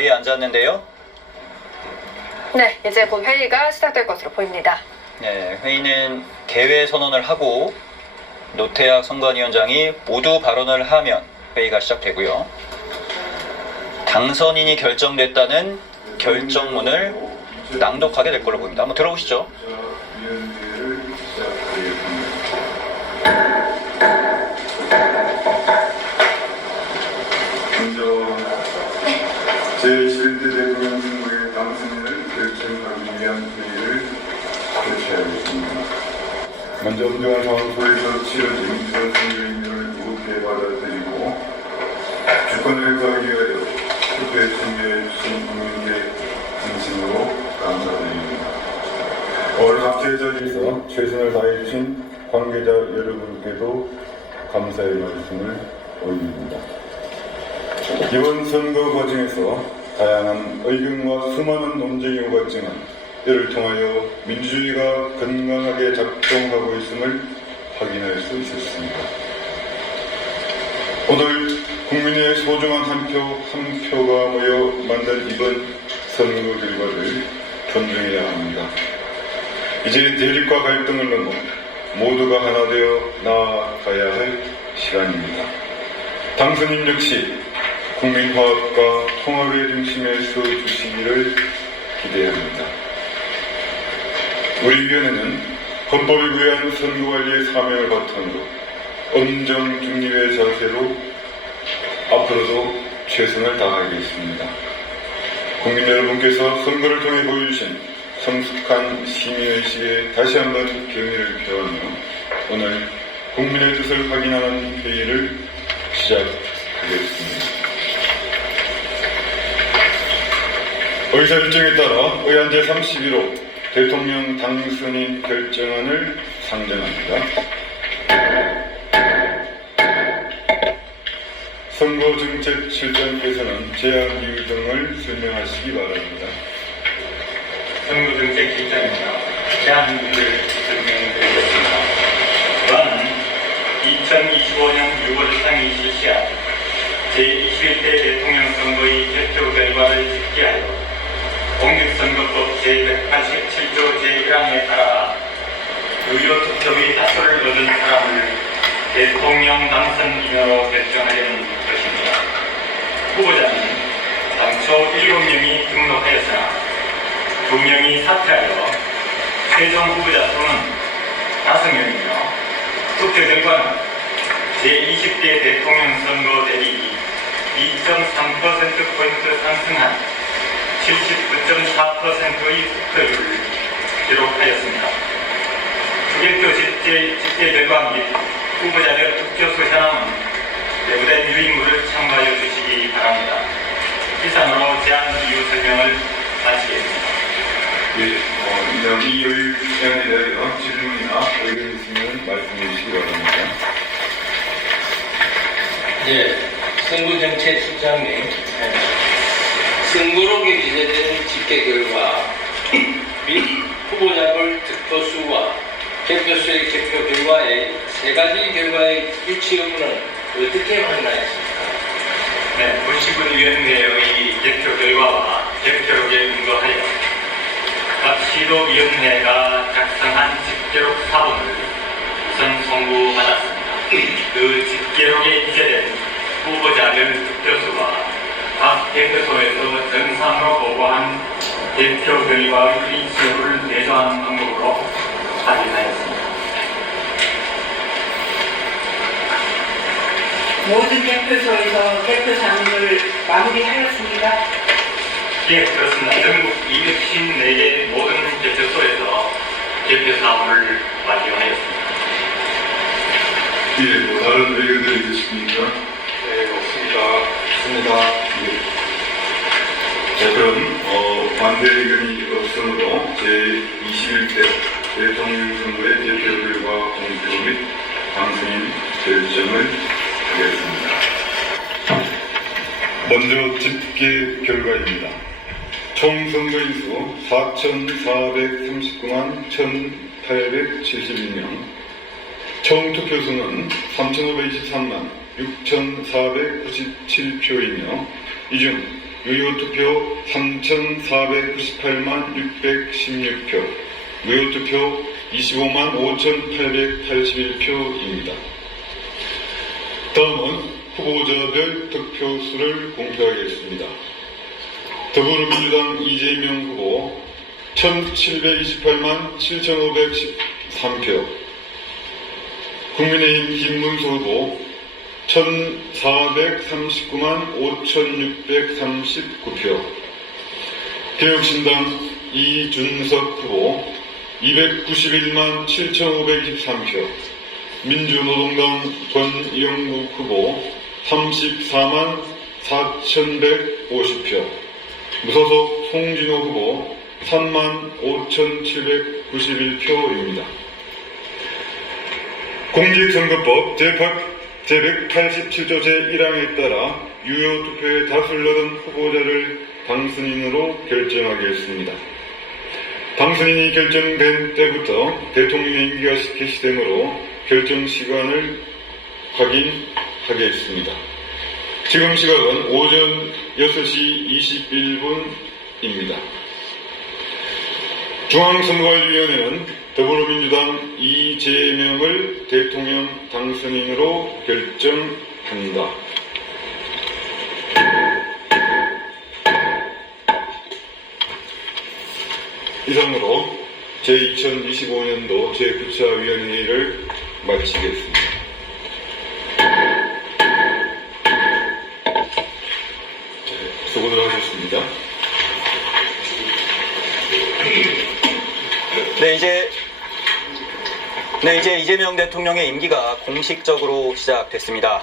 자리에 앉았는데요. 네, 이제 곧 회의가 시작될 것으로 보입니다. 네, 회의는 개회 선언을 하고 노태학 선관위원장이 모두 발언을 하면 회의가 시작되고요. 당선인이 결정됐다는 결정문을 낭독하게 될 걸로 보입니다. 한번 들어보시죠. 먼저 제21대 대통령 선거의 당선인을 결정하기 위한 회의를 개최하겠습니다. 먼저 엄정한 장소에서 치러진 선거인을 무겁게 받아들이고 주권을 행사하기 위하여 투표에 참여해주신 국민께 진심으로 감사드립니다. 오늘 각자의 자리에서 최선을 다해주신 관계자 여러분께도 감사의 말씀을 올립니다. 이번 선거 과정에서 다양한 의견과 수많은 논쟁이 오갔지만 이를 통하여 민주주의가 건강하게 작동하고 있음을 확인할 수 있었습니다. 오늘 국민의 소중한 한 표가 모여 만든 이번 선거 결과를 존중해야 합니다. 이제 대립과 갈등을 넘어 모두가 하나 되어 나아가야 할 시간입니다. 당선인 역시 국민 화합과 통합의 중심에 서 주시기를 기대합니다. 우리 위원회는 헌법이 부여한 선거관리의 사명을 바탕으로 엄정 중립의 자세로 앞으로도 최선을 다하겠습니다. 국민 여러분께서 선거를 통해 보여주신 성숙한 시민의식에 다시 한번 경의를 표하며 오늘 국민의 뜻을 확인하는 회의를 시작하겠습니다. 의사 일정에 따라 의안 제31호 대통령 당선인 결정안을 상정합니다. 선거정책실장께서는 제안 이유 등을 설명하시기 바랍니다. 선거정책실장입니다. 제안 이유를 설명드리겠습니다. 또한 2025년 6월 상이 실시한 제21대 대통령 선거의 개표 결과를 집계하여 공직선거법 제187조 제1항에 따라 유효 투표의 다수를 얻은 사람을 대통령 당선인으로 결정하려는 것입니다. 후보자는 당초 7명이 등록하였으나 2명이 사퇴하여 최종 후보자 수는 5명이며 투표 결과는 제20대 대통령 선거 대비 2.3%포인트 상승한 79.4%의 투표율을 기록하였습니다. 투개표 집계 결과 및 후보자별 투표수 현황은 내부된 유인물을 참고하여 주시기 바랍니다. 이상으로 제안 이유 설명을 마치겠습니다. 이 의견에 대하여 질문이나 의견이 있으면 말씀해 주시기 바랍니다. 선거정책실장님, 선거록에 기재된 집계 결과 및 후보자별 득표수와 개표수의 개표 결과의 세 가지 결과의 일치 여부는 어떻게 확인하였습니까? 네, 문시군위원회의 개표 결과와 개표록에 근거하여 각 시도위원회가 작성한 집계록 사본을 우선 송부받았습니다. 그 집계록에 기재된 후보자별 득표수와 각 개표소에서 정상으로 보고한 개표 결과의 일치 여부를 대조하는 방법으로 확인하였습니다. 모든 개표소에서 개표 작업을 마무리하였습니다. 예, 그렇습니다. 전국 254개 모든 개표소에서 개표 사업을 완료하였습니다. 다른 의견들이 있으십니까? 네, 없습니다. 자, 그럼 반대 의견이 없으므로 제21대 대통령 선거의 개표 결과 공표 및 당선인 결정을 하겠습니다. 먼저 집계 결과입니다. 총 선거인 수 4,439만 1,872명, 총 투표수는 3,523만 6,497표이며 이 중 유효투표 3,498만 616표, 무효투표 25만 5,881표입니다. 다음은 후보자별 득표수를 공표하겠습니다. 더불어민주당 이재명 후보 1,728만 7,513표, 국민의힘 김문수 후보 1,439만 5,639표, 개혁신당 이준석 후보 291만 7,523표, 민주노동당 권영국 후보 34만 4,150표, 무소속 송진호 후보 3만 5,791표입니다. 공직선거법 제187조 제1항에 따라 유효투표에 다수를 얻은 후보자를 당선인으로 결정하겠습니다. 당선인이 결정된 때부터 대통령의 임기가 개시되므로 결정 시간을 확인하겠습니다. 지금 시각은 오전 6시 21분입니다. 중앙선거관리위원회는 더불어민주당 이재명을 대통령 당선인으로 결정합니다. 이상으로 제2025년도 제9차 위원회의를 마치겠습니다. 수고들 하셨습니다. 이제 이재명 대통령의 임기가 공식적으로 시작됐습니다.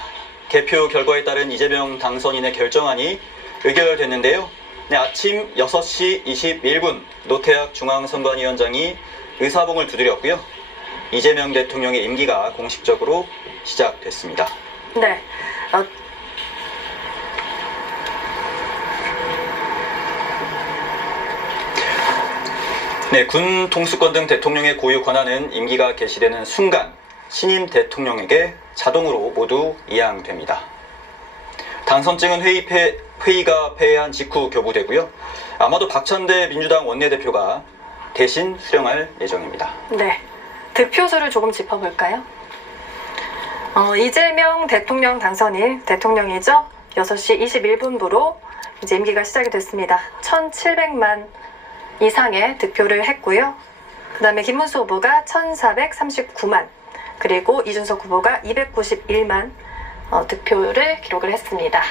개표 결과에 따른 이재명 당선인의 결정안이 의결됐는데요. 아침 6시 21분 노태학 중앙선관위원장이 의사봉을 두드렸고요. 이재명 대통령의 임기가 공식적으로 시작됐습니다. 네. 군 통수권 등 대통령의 고유 권한은 임기가 개시되는 순간 신임 대통령에게 자동으로 모두 이양됩니다. 당선증은 회의가 폐회한 직후 교부되고요. 아마도 박찬대 민주당 원내대표가 대신 수령할 예정입니다. 네. 득표수를 조금 짚어볼까요? 이재명 대통령 당선인, 대통령이죠. 6시 21분부로 이제 임기가 시작이 됐습니다. 1,700만 이상의 득표를 했고요. 그 다음에 김문수 후보가 1,439만, 그리고 이준석 후보가 291만 득표를 기록을 했습니다.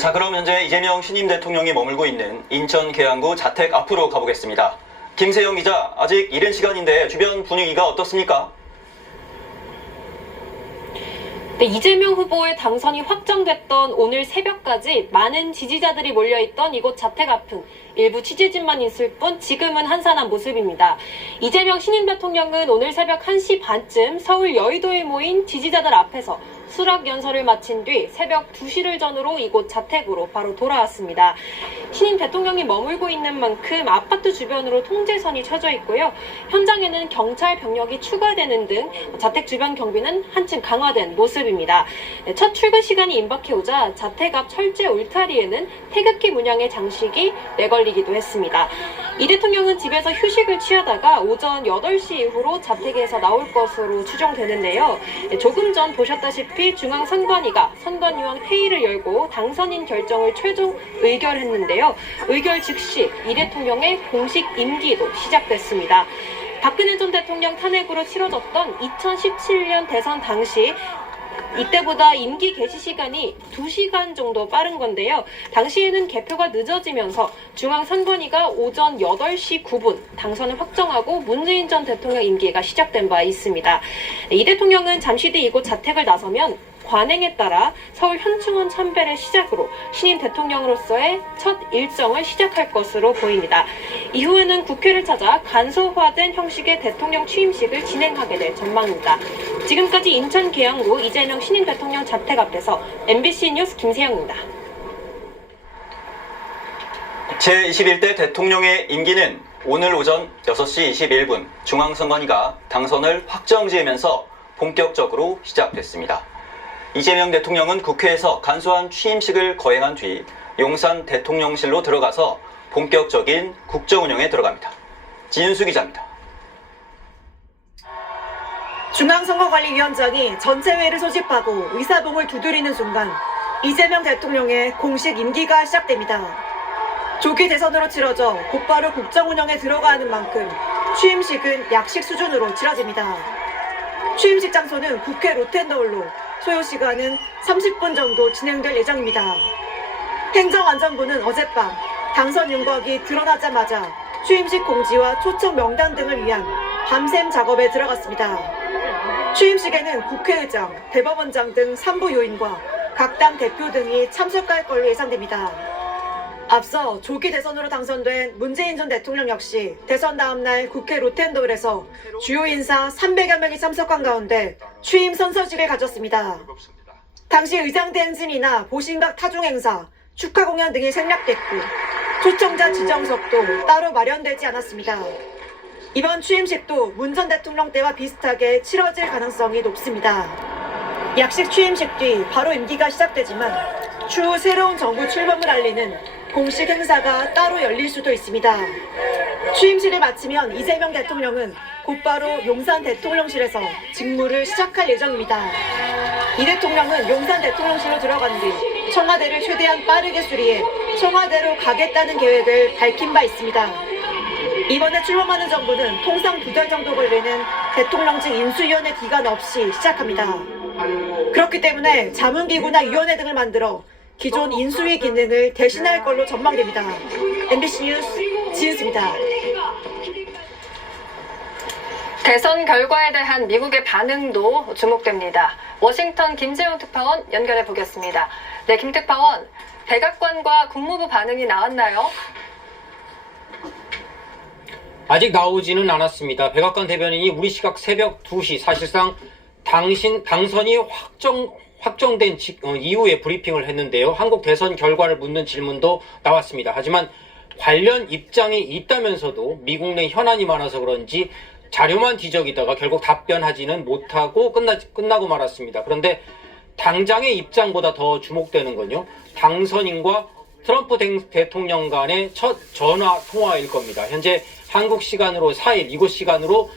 자, 그럼 현재 이재명 신임 대통령이 머물고 있는 인천 계양구 자택 앞으로 가보겠습니다. 김세영 기자, 아직 이른 시간인데 주변 분위기가 어떻습니까? 네, 이재명 후보의 당선이 확정됐던 오늘 새벽까지 많은 지지자들이 몰려있던 이곳 자택 앞은 일부 취재진만 있을 뿐 지금은 한산한 모습입니다. 이재명 신임 대통령은 오늘 새벽 1시 반쯤 서울 여의도에 모인 지지자들 앞에서 수락 연설을 마친 뒤 새벽 2시를 전후로 이곳 자택으로 바로 돌아왔습니다. 신임 대통령이 머물고 있는 만큼 아파트 주변으로 통제선이 쳐져 있고요. 현장에는 경찰 병력이 추가되는 등 자택 주변 경비는 한층 강화된 모습입니다. 첫 출근 시간이 임박해오자 자택 앞 철제 울타리에는 태극기 문양의 장식이 내걸리기도 했습니다. 이 대통령은 집에서 휴식을 취하다가 오전 8시 이후로 자택에서 나올 것으로 추정되는데요. 조금 전 보셨다시피 중앙선관위가 선관위원 회의를 열고 당선인 결정을 최종 의결했는데요. 의결 즉시 이 대통령의 공식 임기도 시작됐습니다. 박근혜 전 대통령 탄핵으로 치러졌던 2017년 대선 당시 이때보다 임기 개시 시간이 2시간 정도 빠른 건데요. 당시에는 개표가 늦어지면서 중앙선관위가 오전 8시 9분 당선을 확정하고 문재인 전 대통령 임기가 시작된 바 있습니다. 이 대통령은 잠시 뒤 이곳 자택을 나서면 관행에 따라 서울 현충원 참배를 시작으로 신임 대통령으로서의 첫 일정을 시작할 것으로 보입니다. 이후에는 국회를 찾아 간소화된 형식의 대통령 취임식을 진행하게 될 전망입니다. 지금까지 인천 계양구 이재명 신임 대통령 자택 앞에서 MBC 뉴스 김세영입니다. 제21대 대통령의 임기는 오늘 오전 6시 21분 중앙선관위가 당선을 확정지으면서 본격적으로 시작됐습니다. 이재명 대통령은 국회에서 간소한 취임식을 거행한 뒤 용산 대통령실로 들어가서 본격적인 국정 운영에 들어갑니다. 진수 기자입니다. 중앙선거관리위원장이 전체회의를 소집하고 의사봉을 두드리는 순간 이재명 대통령의 공식 임기가 시작됩니다. 조기 대선으로 치러져 곧바로 국정 운영에 들어가는 만큼 취임식은 약식 수준으로 치러집니다. 취임식 장소는 국회 로텐더홀로 소요 시간은 30분 정도 진행될 예정입니다. 행정안전부는 어젯밤 당선 윤곽이 드러나자마자 취임식 공지와 초청 명단 등을 위한 밤샘 작업에 들어갔습니다. 취임식에는 국회의장, 대법원장 등 3부 요인과 각 당 대표 등이 참석할 걸로 예상됩니다. 앞서 조기 대선으로 당선된 문재인 전 대통령 역시 대선 다음날 국회 로텐더홀에서 주요 인사 300여 명이 참석한 가운데 취임 선서식을 가졌습니다. 당시 의장 대행진이나 보신각 타종 행사, 축하 공연 등이 생략됐고 초청자 지정석도 따로 마련되지 않았습니다. 이번 취임식도 문 전 대통령 때와 비슷하게 치러질 가능성이 높습니다. 약식 취임식 뒤 바로 임기가 시작되지만 추후 새로운 정부 출범을 알리는 공식 행사가 따로 열릴 수도 있습니다. 취임식을 마치면 이재명 대통령은 곧바로 용산 대통령실에서 직무를 시작할 예정입니다. 이 대통령은 용산 대통령실로 들어간 뒤 청와대를 최대한 빠르게 수리해 청와대로 가겠다는 계획을 밝힌 바 있습니다. 이번에 출범하는 정부는 통상 2달 정도 걸리는 대통령직 인수위원회 기간 없이 시작합니다. 그렇기 때문에 자문기구나 위원회 등을 만들어 기존 인수위 기능을 대신할 걸로 전망됩니다. MBC 뉴스 진수입니다. 대선 결과에 대한 미국의 반응도 주목됩니다. 워싱턴 김재훈 특파원 연결해 보겠습니다. 네, 김 특파원, 백악관과 국무부 반응이 나왔나요? 아직 나오지는 않았습니다. 백악관 대변인이 우리 시각 새벽 2시 사실상 당선이 확정된 이후에 브리핑을 했는데요. 한국 대선 결과를 묻는 질문도 나왔습니다. 하지만 관련 입장이 있다면서도 미국 내 현안이 많아서 그런지 자료만 뒤적이다가 결국 답변하지는 못하고 끝나고 말았습니다. 그런데 당장의 입장보다 더 주목되는 건요, 당선인과 트럼프 대통령 간의 첫 전화 통화일 겁니다. 현재 한국 시간으로 4일, 이곳 시간으로